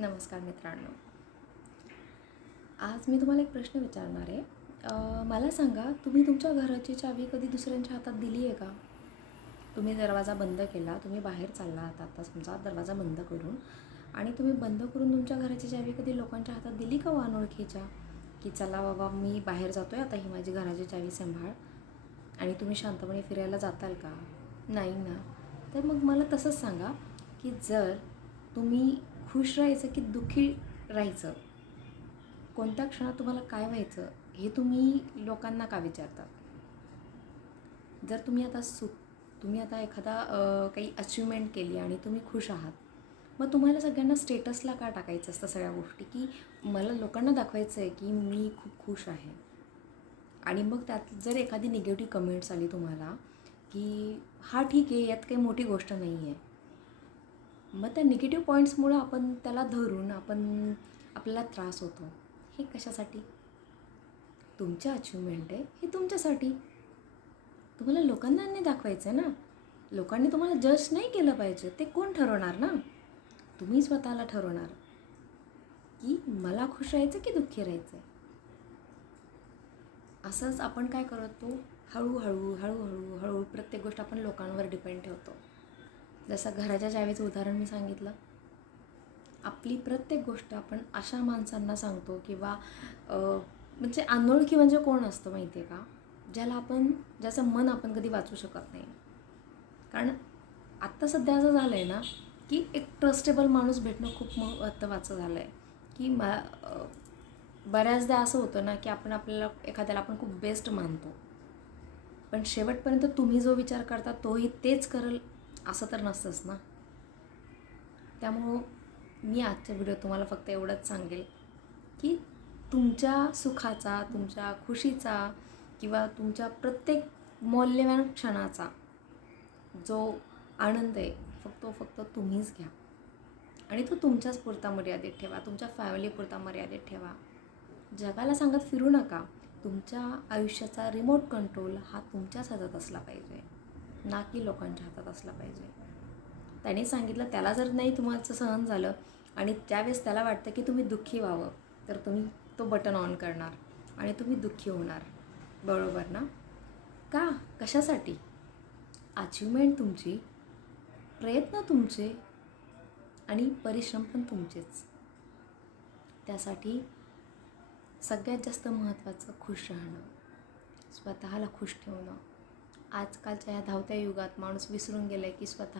नमस्कार मित्रांनो. आज मी तुम्हाला एक प्रश्न विचारणार आहे. मला सांगा, तुम्ही तुमच्या घराची चावी कधी दुसऱ्यांच्या हातात दिली आहे का? तुम्ही दरवाजा बंद केला, तुम्ही बाहेर चालला आता समजा दरवाजा बंद करून, आणि तुम्ही बंद करून तुमच्या घराची चावी कधी लोकांच्या हातात दिली का अनोळखीच्या? की चला बाबा मी बाहेर जातो आहे, आता ही माझी घराची चावी सांभाळ, आणि तुम्ही शांतपणे फिरायला जाताल का? नाही ना. तर मग मला तसंच सांगा, की जर तुम्ही खुश राहायचं की दुःखी राहायचं, कोणत्या क्षणात तुम्हाला काय व्हायचं हे तुम्ही लोकांना का विचारतात? जर तुम्ही आता एखादा काही अचिव्हमेंट केली आणि तुम्ही खुश आहात, मग तुम्हाला सगळ्यांना स्टेटसला का टाकायचं असतं सगळ्या गोष्टी, की मला लोकांना दाखवायचं आहे की मी खूप खुश आहे. आणि मग त्यात जर एखादी निगेटिव्ह कमेंट्स आली तुम्हाला, की हा ठीक आहे, यात काही मोठी गोष्ट नाही आहे, मग त्या निगेटिव्ह पॉईंट्समुळं आपण त्याला धरून आपल्याला त्रास होतो. हे कशासाठी? तुमच्या अचिव्हमेंट आहे हे तुमच्यासाठी. तुम्हाला लोकांना नाही दाखवायचं आहे ना. लोकांनी तुम्हाला जज नाही केलं पाहिजे. ते कोण ठरवणार ना? तुम्ही स्वतःला ठरवणार की मला खुश राहायचं की दुःखी राहायचं आहे. असंच आपण काय करतो, हळूहळू प्रत्येक गोष्ट आपण लोकांवर डिपेंड ठेवतो. जसं घराच्या चावीचं उदाहरण मी सांगितलं. आपली प्रत्येक गोष्ट आपण अशा माणसांना सांगतो, किंवा म्हणजे अनोळखी म्हणजे कोण असतं माहिती आहे का? ज्याचं मन आपण कधी वाचू शकत नाही. कारण आत्ता सध्या असं झालं आहे ना, की एक ट्रस्टेबल माणूस भेटणं खूप महत्त्वाचं झालं आहे. की बऱ्याचदा असं होतं ना, की एखाद्याला आपण खूप बेस्ट मानतो, पण शेवटपर्यंत तुम्ही जो विचार करता तोही तेच करेल असं तर नसतंच ना. त्यामुळं मी आजच्या व्हिडिओत तुम्हाला फक्त एवढंच सांगेल, की तुमच्या सुखाचा, तुमच्या खुशीचा, किंवा तुमच्या प्रत्येक मौल्यवान क्षणाचा जो आनंद आहे, फक्त तुम्हीच घ्या. आणि तो तुमच्याच पुरता मर्यादित ठेवा, तुमच्या फॅमिलीपुरता मर्यादित ठेवा. जगाला सांगत फिरू नका. तुमच्या आयुष्याचा रिमोट कंट्रोल हा तुमच्याच हातात असला पाहिजे, ना की लोकांच्या हातात असला पाहिजे. त्याने सांगितलं, त्याला जर नाही तुम्हाला सहन झालं आणि त्यावेळेस त्याला वाटतं की तुम्ही दुःखी व्हावं, तर तुम्ही तो बटन ऑन करणार आणि तुम्ही दुःखी होणार. बरोबर ना? का? कशासाठी? अचिव्हमेंट तुमची, प्रयत्न तुमचे, आणि परिश्रम पण तुमचेच. त्यासाठी सगळ्यात जास्त महत्त्वाचं खुश राहणं, स्वतःला खुश ठेवणं. आजकालच्या या धावत्या युगात माणूस विसरून गेला आहे की